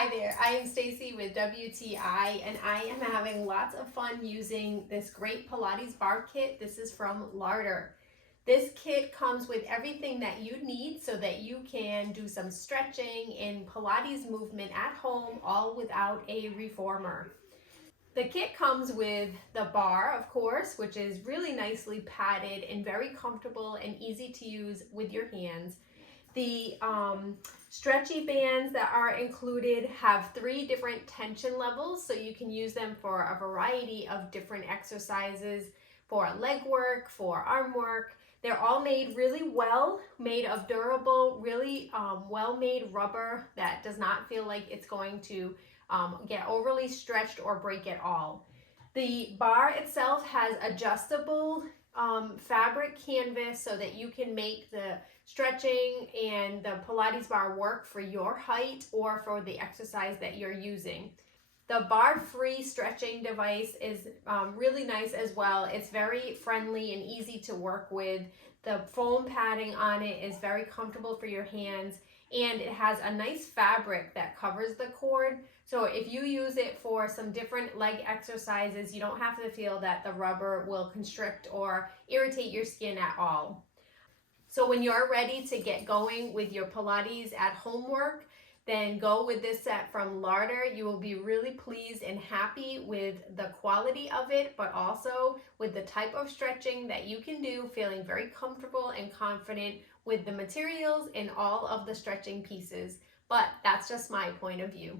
Hi there, I am Stacy with WTI and I am having lots of fun using this great Pilates bar kit. This is from LADER. This kit comes with everything that you need so that you can do some stretching and Pilates movement at home, all without a reformer. The kit comes with the bar, of course, which is really nicely padded and very comfortable and easy to use with your hands. The stretchy bands that are included have 3 different tension levels, so you can use them for a variety of different exercises, for leg work, for arm work. They're all made really well, made of durable, really well-made rubber that does not feel like it's going to get overly stretched or break at all. The bar itself has adjustable fabric canvas so that you can make the stretching and the Pilates bar work for your height or for the exercise that you're using. The bar-free stretching device is really nice as well. It's very friendly and easy to work with. The foam padding on it is very comfortable for your hands, and it has a nice fabric that covers the cord. So if you use it for some different leg exercises, you don't have to feel that the rubber will constrict or irritate your skin at all. So when you're ready to get going with your Pilates at home work, then go with this set from LADER. You will be really pleased and happy with the quality of it, but also with the type of stretching that you can do, feeling very comfortable and confident with the materials and all of the stretching pieces. But that's just my point of view.